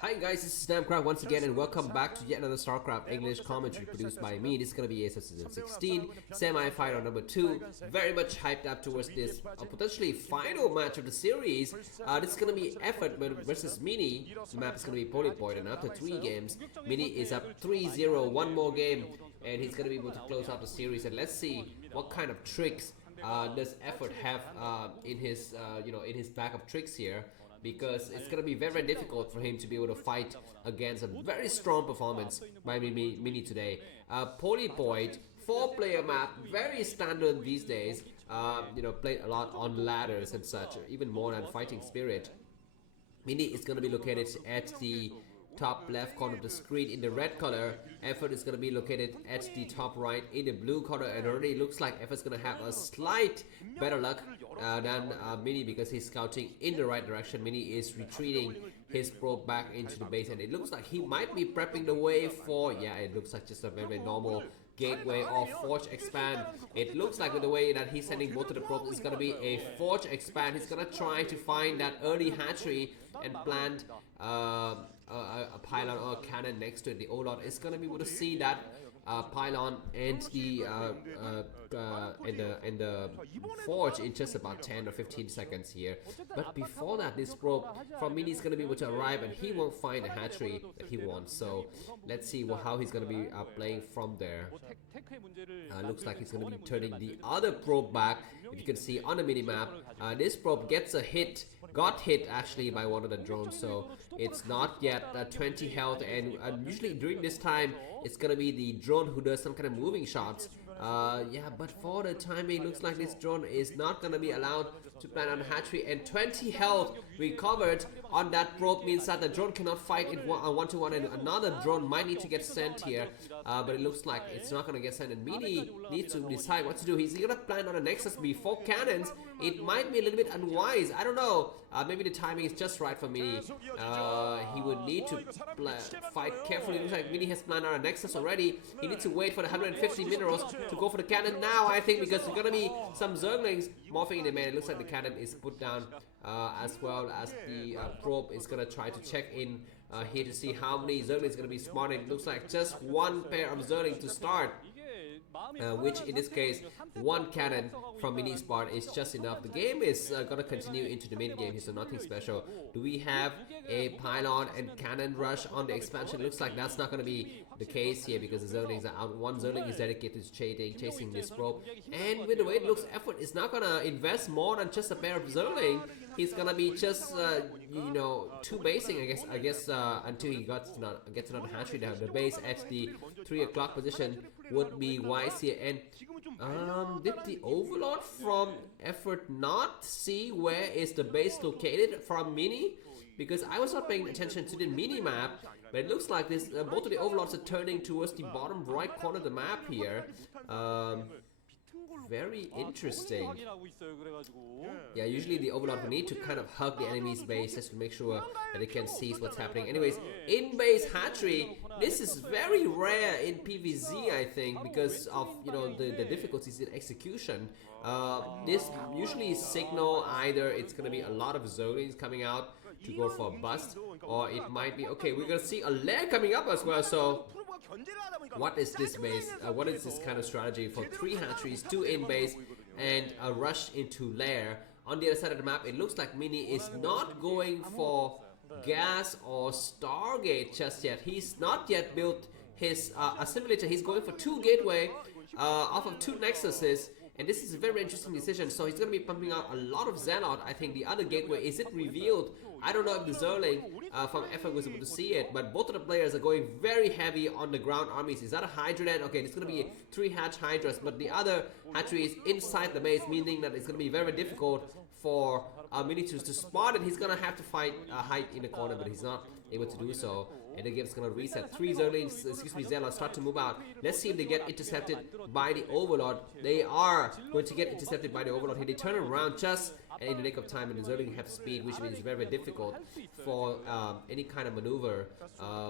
Hi guys, this is Starcraft once again and welcome back to yet another Starcraft English commentary produced by me. This is going to be ASL S16 Semifinal number 2. Very much hyped up towards this potentially final match of the series. This is going to be Effort versus Mini. The map is going to be Polypoid, and after 3 games, Mini is up 3-0, one more game, and he's going to be able to close out the series. And let's see what kind of tricks does Effort have in his in his bag of tricks here, because it's going to be very difficult for him to be able to fight against a very strong performance by Mini today. Polypoid 4-player map, very standard these days. Played a lot on ladders and such, even more than Fighting Spirit. Mini is going to be located at the top left corner of the screen in the red color. Effort is going to be located at the top right in the blue corner, and already looks like Effort's going to have a slight better luck than Mini, because he's scouting in the right direction. Mini is retreating his probe back into the base, and it looks like he might be prepping the way for, it looks like just a very normal gateway or forge expand. It looks like with the way that he's sending both of the probes, it's going to be a forge expand. He's going to try to find that early hatchery and plant a pylon or a cannon next to it. The Olot is going to be able to see that pylon and the forge in just about 10 or 15 seconds here. But before that, this probe from Mini is going to be able to arrive, and he won't find the hatchery that he wants. So let's see how he's going to be playing from there. Looks like he's going to be turning the other probe back. If you can see on the mini map, this probe gets a hit, got hit actually by one of the drones, so it's not yet 20 health, and usually during this time it's gonna be the drone who does some kind of moving shots. But for the timing, looks like this drone is not gonna be allowed to plant on the hatchery, and 20 health recovered on that probe means that the drone cannot fight it one-to-one, and another drone might need to get sent here, but it looks like it's not gonna get sent, and Mini needs to decide what to do. He's gonna plant on the Nexus before cannons. It might be a little bit unwise, I don't know. Maybe the timing is just right for Mini. He would need to fight carefully. Looks like Mini has planned on a Nexus already. He needs to wait for the 150 minerals to go for the cannon now, I think, because there's gonna be some Zerglings morphing in the man. It looks like the cannon is put down, as well as the probe is gonna try to check in here to see how many Zerglings gonna be spawning. It looks like just one pair of Zerglings to start. Which in this case, one cannon from Mini's part is just enough. The game is gonna continue into the main game here, so nothing special. Do we have a pylon and cannon rush on the expansion? Looks like that's not gonna be the case here, because the Zerglings are out. One Zergling is dedicated to chasing this probe, and with the way it looks, Effort is not gonna invest more than just a pair of Zergling. He's gonna be just two basing, I guess, until he gets another hatchery down. The base at the 3 o'clock position would be wise here. And did the Overlord from Effort not see where is the base located from Mini? Because I was not paying attention to the mini map, but it looks like this both of the Overlords are turning towards the bottom right corner of the map here. Very interesting. Yeah, usually the Overlord will need to kind of hug the enemy's base just to make sure that it can seize what's happening. Anyways, in-base hatchery, this is very rare in PvZ, I think, because of the difficulties in execution. This usually signal either it's gonna be a lot of Zerglings coming out to go for a bust, or it might be okay. We're gonna see a lair coming up as well. So what is this base? What is this kind of strategy for 3 hatcheries, 2 in base, and a rush into lair? On the other side of the map, it looks like Mini is not going for gas or Stargate just yet. He's not yet built his assimilator. He's going for 2 gateway off of 2 nexuses. And this is a very interesting decision. So he's going to be pumping out a lot of Zealot. I think the other gateway, is it revealed? I don't know if the Zerling from Effort was able to see it, but both of the players are going very heavy on the ground armies. Is that a Hydra then? Okay, it's going to be 3 hatch Hydras, but the other hatchery is inside the base, meaning that it's going to be very difficult for Mini to spot it. He's going to have to fight hide in the corner, but he's not able to do so. And the game's going to reset. 3 Zerlings, Zealots start to move out. Let's see if they get intercepted by the Overlord. They are going to get intercepted by the Overlord here. They turn around just in the nick of time, and the Zerling have speed, which means very difficult for any kind of maneuver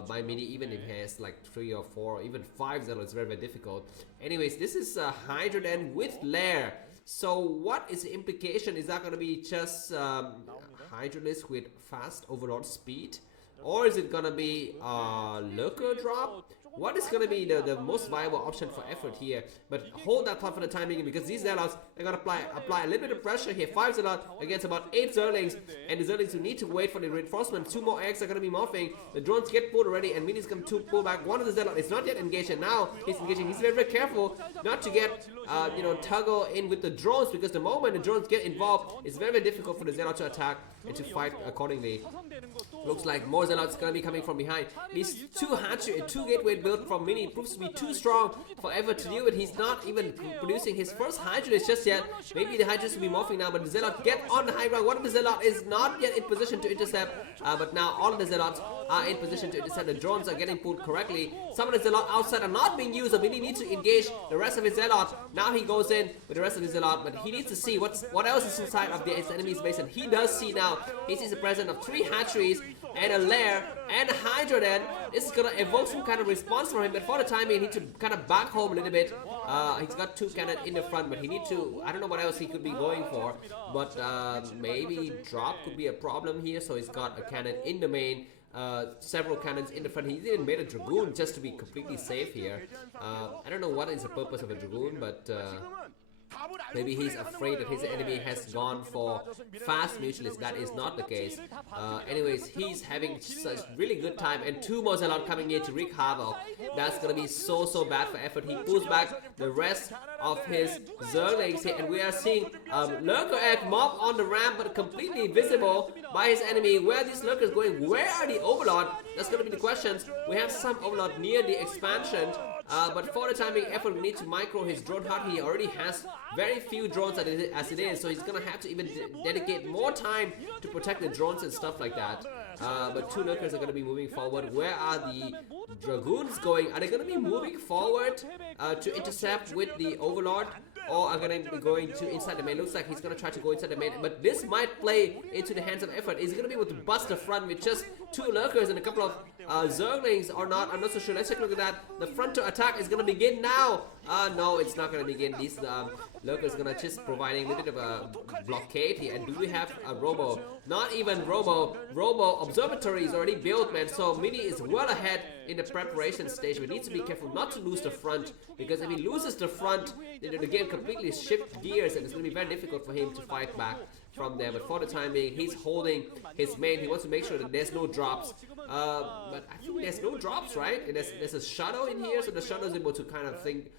by Mini, even if he has like 3 or 4 or even 5 Zealots. It's very difficult. Anyways, this is Hydra then with Lair. So what is the implication? Is that going to be just Hydralisk with fast Overlord speed? or is it gonna be lurker drop? What is going to be the most viable option for effort here? But hold that thought for the time being, because these Zealots are going to apply a little bit of pressure here. 5 Zealots against about 8 Zerlings, and the Zerlings who need to wait for the reinforcement. 2 more eggs are going to be morphing. The drones get pulled already, and Mini's going to pull back. One of the Zealots is not yet engaged, and now he's engaging. He's very, very careful not to get toggle in with the drones, because the moment the drones get involved, it's very, very difficult for the Zealot to attack and to fight accordingly. Looks like more Zealots going to be coming from behind. These 2 hatchery, 2 gateway build from Mini proves to be too strong for Ever to deal with. He's not even producing his first Hydra just yet. Maybe the Hydras will be morphing now, but the Zealot get on the high ground. One of the Zealot is not yet in position to intercept, but now all of the Zealots are in position to intercept. The drones are getting pulled correctly. Some of the Zealot outside are not being used, so Mini needs to engage the rest of his Zealot. Now he goes in with the rest of his Zealot, but he needs to see what else is inside of his enemy's base, and he does see now. He sees the presence of 3 hatcheries and a lair and a Hydra. Then this is gonna evoke some kind of response from him, but for the time being, he need to kind of back home a little bit. He's got 2 cannons in the front, but he need to, I don't know what else he could be going for, but maybe drop could be a problem here. So he's got a cannon in the main, several cannons in the front. He even made a Dragoon just to be completely safe here. I don't know what is the purpose of a Dragoon, but maybe he's afraid that his enemy has gone for fast mutualists. That is not the case. Anyways, he's having such really good time, and 2 more Zealot coming in to wreak havoc. That's gonna be so bad for effort. He pulls back the rest of his Zerlings here, and we are seeing Lurker Egg mob on the ramp, but completely visible by his enemy. Where are these Lurkers going? Where are the Overlord? That's gonna be the questions. We have some Overlord near the expansion. But for the time being, effort will need to micro his drone hard. He already has very few drones as it is, so he's gonna have to even dedicate more time to protect the drones and stuff like that. But 2 lurkers are gonna be moving forward. Where are the Dragoons going? Are they gonna be moving forward to intercept with the Overlord, or are gonna be going to inside the main? Looks like he's gonna try to go inside the main, but this might play into the hands of effort. Is he gonna be able to bust the front with just 2 lurkers and a couple of Zerglings or not? I'm not so sure. Let's take a look at that. The frontal attack is gonna begin now. No, it's not gonna begin. These lurkers gonna just providing a little bit of a blockade here. And do we have a Robo? Not even Robo. Robo Observatory is already built, man. So Mini is well ahead in the preparation stage. We need to be careful not to lose the front, because if he loses the front, then the game completely shifts gears, and it's gonna be very difficult for him to fight back from there. But for the time being, he's holding his main. He wants to make sure that there's no drops. But I think there's no drops, right? And there's a shadow in here, so the shadow is able to kind of think,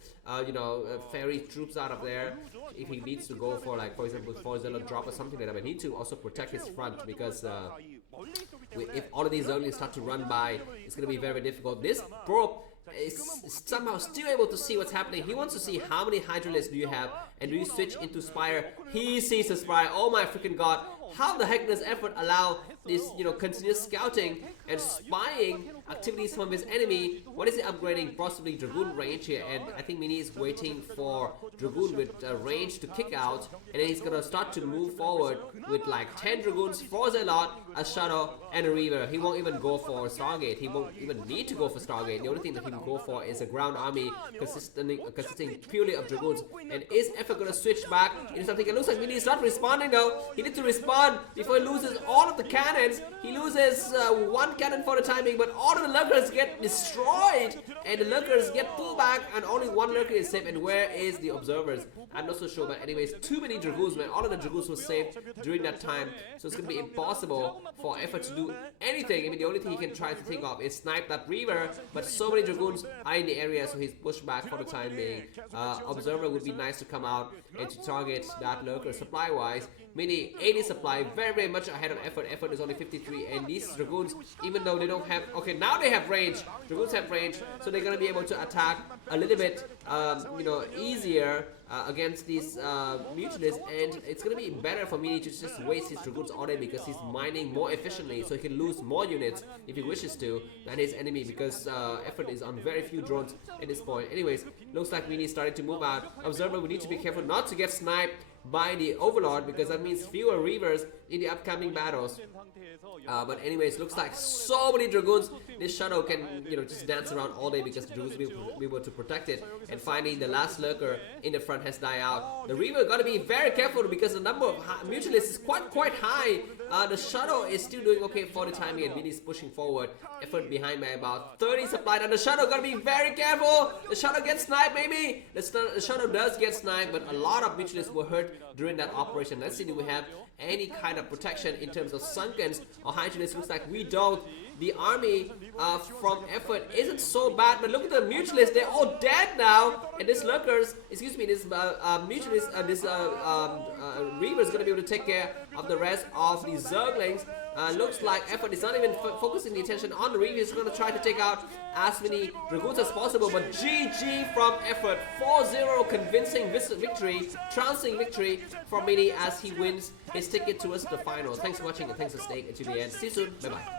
ferry troops out of there if he needs to go for, like, for example, 4 Zelle drop or something like that. But he needs to also protect his front, because if all of these only start to run by, it's going to be very difficult. This probe is somehow still able to see what's happening. He wants to see how many Hydralisks do you have, and do you switch into Spire. He sees the Spire. Oh my freaking god. How the heck does effort allow this, continuous scouting and spying activities from his enemy? What is he upgrading? Possibly Dragoon range here, and I think Mini is waiting for Dragoon with range to kick out, and then he's gonna start to move forward with like 10 Dragoons, 4 Zealot, a Shadow, and a Reaver. He won't even go for Stargate. He won't even need to go for Stargate. The only thing that he will go for is a ground army consisting purely of Dragoons. And is effort gonna switch back into something? It looks like Mini is not responding though. He needs to respond before he loses all of the cannons. He loses 1 cannon for the timing, but all of the lurkers get destroyed, and the lurkers get pulled back, and only 1 lurker is safe. And where is the observers? I'm not so sure, but anyways, too many Dragoons, man. All of the Dragoons were saved during that time, so it's gonna be impossible for effort to do anything. I mean, the only thing he can try to think of is snipe that Reaver, but so many Dragoons are in the area, so he's pushed back for the time being. Observer would be nice to come out and to target that lurker. Supply wise, Mini 80 supply, very much ahead of effort. Effort is only 53, and these Dragoons, even though they don't have, okay, now they have range. Dragoons have range, so they're gonna be able to attack a little bit easier against these mutinists, and it's gonna be better for Mini to just waste his Dragoons all day, because he's mining more efficiently, so he can lose more units if he wishes to than his enemy, because effort is on very few drones at this point. Anyways, looks like Mini is starting to move out. Observer, we need to be careful not to get sniped by the Overlord, because that means fewer Reavers in the upcoming battles. But anyways, looks like so many Dragoons. This Shadow can, just dance around all day because the Dragoons will be able to protect it. And finally, the last Lurker in the front has died out. The Reaver gotta be very careful because the number of Mutualists is quite high. The Shadow is still doing okay for the time being. Vinny is pushing forward. Effort behind by about 30 supply. And the Shadow gotta be very careful. The Shadow gets sniped, maybe. The Shadow does get sniped, but a lot of Mutualists were hurt during that operation. Let's see, do we have any kind of protection in terms of Sunkens or Hygienists? Looks like we don't. The army from Effort isn't so bad, but look at the Mutualists, they're all dead now. And this Lurkers, excuse me, this Mutualist, this Reaver is going to be able to take care of the rest of the Zerglings. Looks like Effort is not even focusing the attention on the Reaver. He's going to try to take out as many Dragoons as possible, but GG from Effort. 4-0 convincing victory, trouncing victory for Mini as he wins his ticket towards the finals. Thanks for watching and thanks for staying until the end. See you soon. Bye bye.